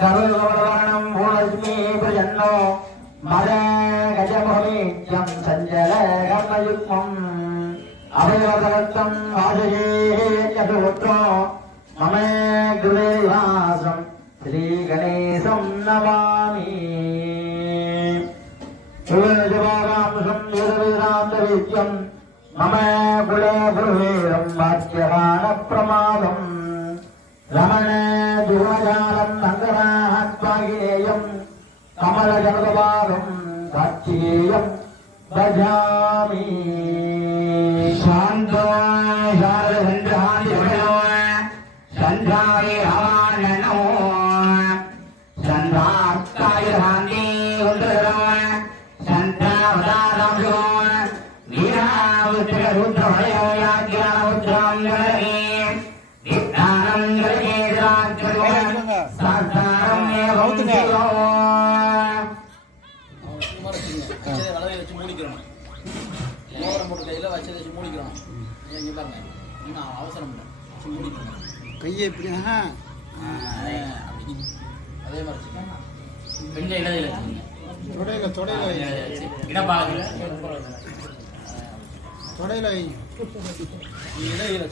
सर्ववर्णम् भूमस्मे प्रजन्नो मद गजमहमेत्यं सञ्जल कर्मयुग्मम् अभयवदवत्तम् वासयेत्यभिपुत्रो ममे गृहेवासम् श्रीगणेशम् नमामि मम कुले गृहेरम् वाच्यमानप्रम Vai já! கையை இப்படி அதே மாதிரி கொஞ்சம் இடையில தொடையில தொடையில இடப்பாகல தொடையில இடையில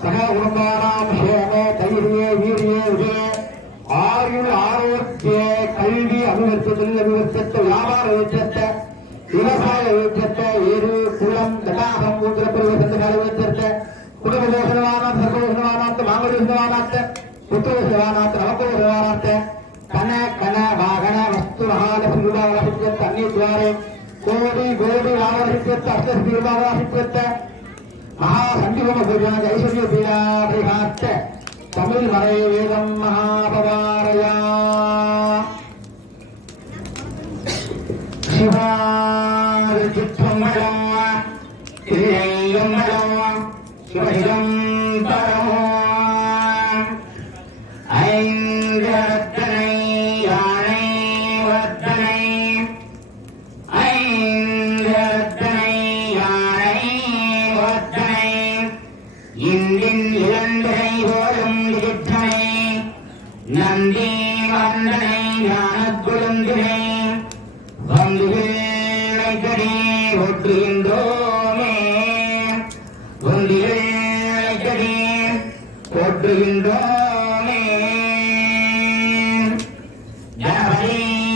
சக குடும்பானாம் சேம தைரிய வீரிய விஜய ஆயுள் ஆரோக்கிய கல்வி அபிவிருத்தத்தில் அபிவிருத்தத்தை வியாபார ஏற்றத்தை விவசாய ஏற்றத்தை ஏறு குளம் தடாகம் போன்ற பிரவேசத்தினால் ஏற்றத்தை குடும்ப தேசவானாத் சர்வதேசவானாத் மாங்கடேசவானாத் புத்திர சேவானாத் நவக்குல சேவானாத் கன கன வாகன வஸ்து மகாலட்சுமி ரூபாவசித்த தண்ணீர் துவாரே. கோடி கோடி லாபசித்யத் அஷ்டஸ்தி மகா மகாசண்டிகம பூஜா ஐஸ்வர்ய பீடாபிகாத்த தமிழ் மறை வேதம் மகாபவாரயா. சிவா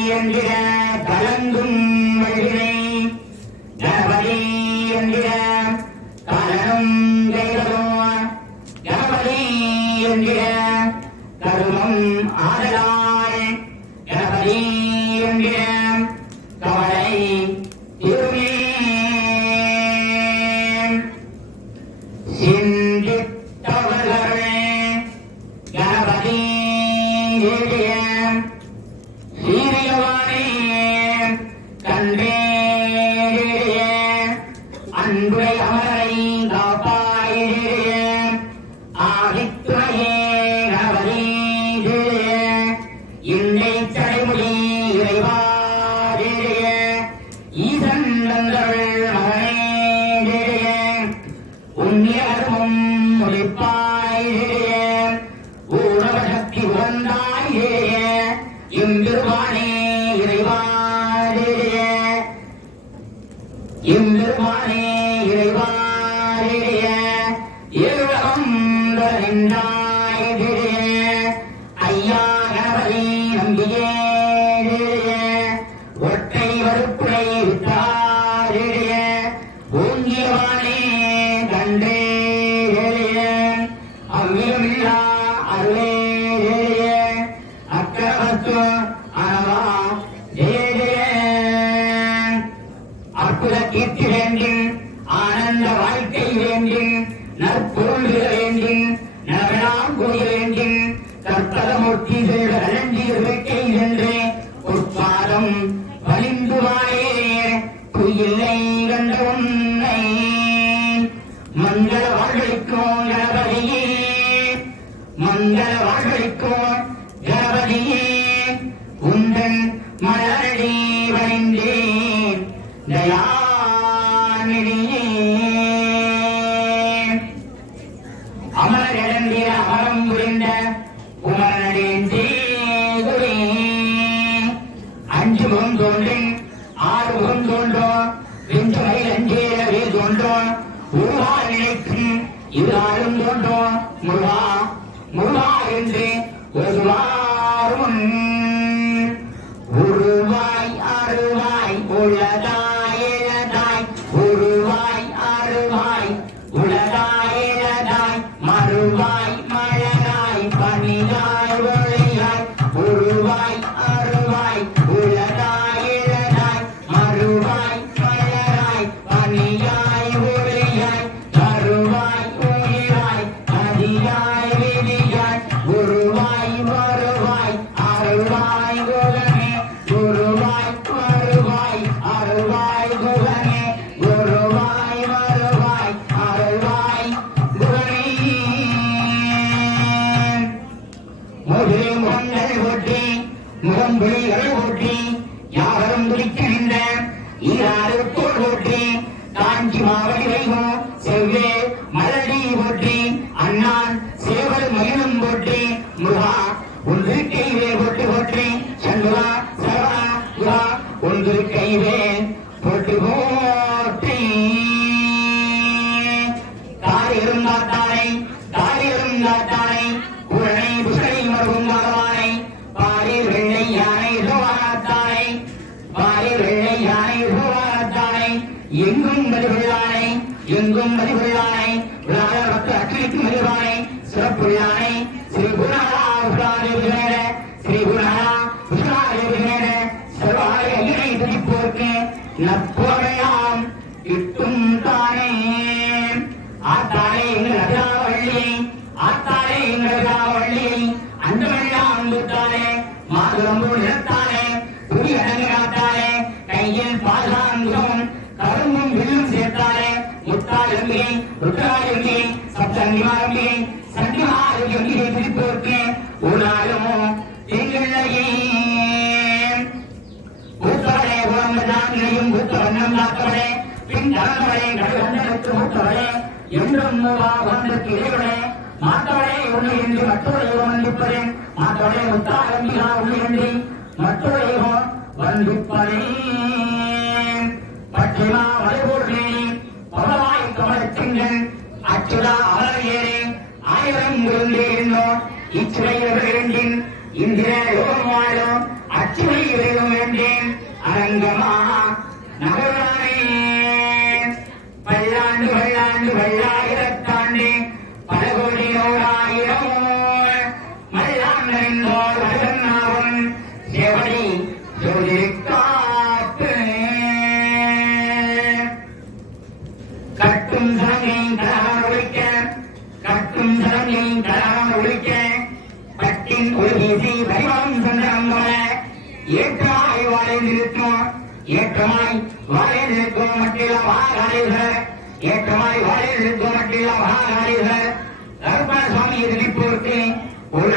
என்கிற கலங்கும் மகிழை கணபதி என்கிற அன்புரை அமரை நின்றாயே की गई ஆறு முகம் தோன்றும் ரெண்டு மயில் அஞ்சேரவே தோன்றும் உருவா நினைக்கும் இதாரும் தோன்றும் సేవలు మలినం బొడ్డి మృహా la pareja மூத்தவண்ணாத்தவனே பின்தானவனே நடுவண்ணனுக்கு மூத்தவனே என்றும் மூவா வந்தற்கு இறைவனே மாத்தவனே உள்ள என்று மற்றவரையோ வந்திப்பதே மாத்தவனே உத்தாரம்பிகா உள்ள என்று மற்றவரையோ வந்திப்பதே. பற்றிமா வரைபோர்களே பவமாய் கமலத்திங்கள் அச்சுடா அமரேரே வேண்டேன் அரங்கமா ஏற்றமாய் வாழை நிற்கும் மட்டில் வாகாரிக ஏற்றமாய் வாழை நிற்கும் மட்டில் வாகாரிக கருப்பண சுவாமி எதிர்ப்போருக்கு ஒரு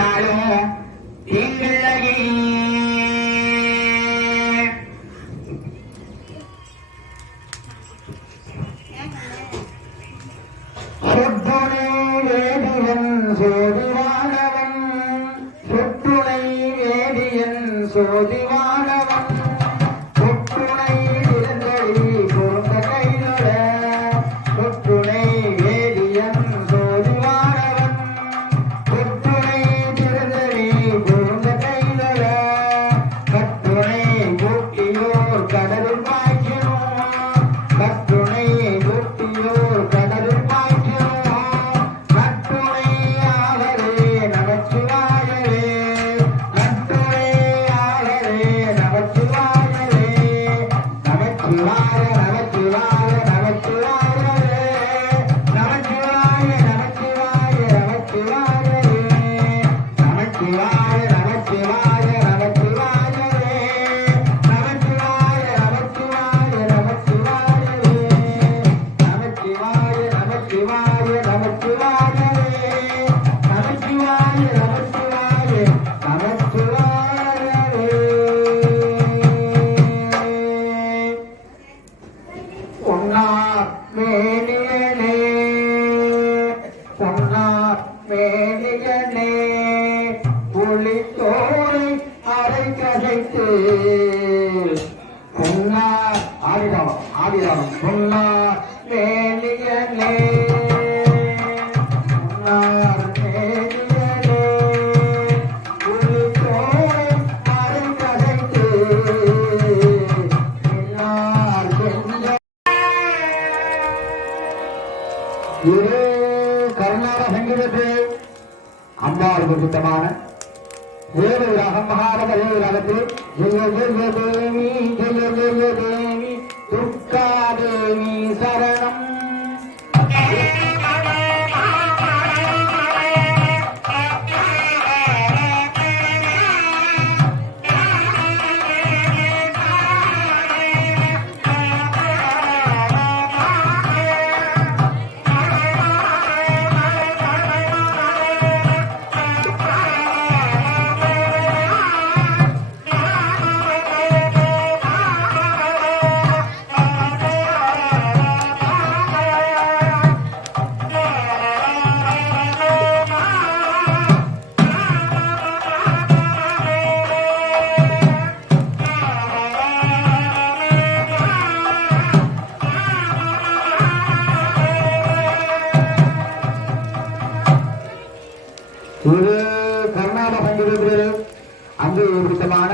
அங்கு விருத்தமான